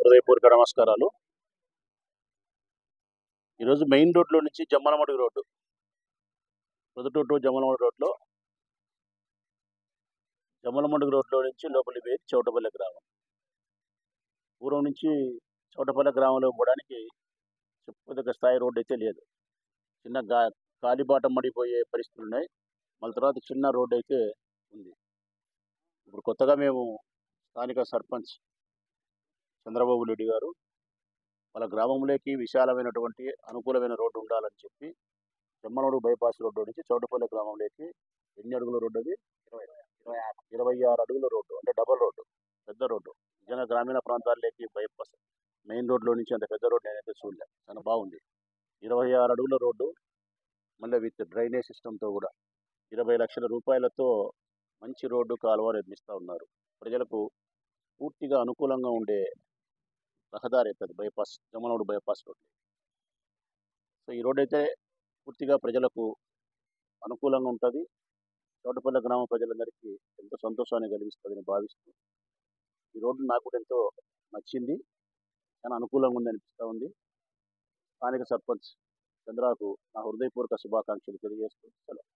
హృదయపూర్వక నమస్కారాలు. ఈరోజు మెయిన్ రోడ్‌లో నుంచి జమ్మలమడుగు రోడ్డు, ప్రొద్దుటూరు టు జమ్మలమడుగు రోడ్‌లో, జమ్మలమడుగు రోడ్‌లో నుంచి లోపలికి పోయేది చౌటపల్లి గ్రామం. పూర్వం నుంచి చౌటపల్లి గ్రామంలోకి పోవడానికి చెప్పుకోదగ్గ స్థాయి రోడ్డు అయితే లేదు. చిన్న కాలిబాట పడిపోయే పరిస్థితులున్నాయి. మళ్ళీ తర్వాత చిన్న రోడ్డు అయితే ఉంది. ఇప్పుడు కొత్తగా మేము స్థానిక సర్పంచ్ చంద్రబాబు రెడ్డి గారు వాళ్ళ గ్రామంలోకి విశాలమైనటువంటి అనుకూలమైన రోడ్డు ఉండాలని చెప్పి జమ్మలమడుగు బైపాస్ రోడ్డు నుంచి చౌటపల్లి గ్రామంలోకి ఎన్ని అడుగుల రోడ్డు అది? 26 అడుగుల రోడ్డు, అంటే డబల్ రోడ్డు, పెద్ద రోడ్డు. నిజంగా గ్రామీణ ప్రాంతాల్లోకి బైపాస్ మెయిన్ రోడ్లో నుంచి అంత పెద్ద రోడ్డు నేనైతే చూడలేదు. చాలా బాగుంది. 26 అడుగుల రోడ్డు, మళ్ళీ విత్ డ్రైనేజ్ సిస్టంతో కూడా 20 లక్షల రూపాయలతో మంచి రోడ్డు కాలువ నిర్మిస్తూ ఉన్నారు. ప్రజలకు పూర్తిగా అనుకూలంగా ఉండే రహదారి అవుతుంది bypass, Jammalamadugu bypass road. So ఈ రోడ్డు అయితే పూర్తిగా ప్రజలకు అనుకూలంగా ఉంటుంది. చౌటపల్లి గ్రామ ప్రజలందరికీ ఎంతో సంతోషాన్ని కలిగిస్తుందని భావిస్తూ ఈ రోడ్డు నాకు కూడా ఎంతో నచ్చింది, చాలా అనుకూలంగా ఉంది అనిపిస్తూ ఉంది. స్థానిక సర్పంచ్ చంద్రకు నా హృదయపూర్వక శుభాకాంక్షలు తెలియజేస్తూ సెలవు.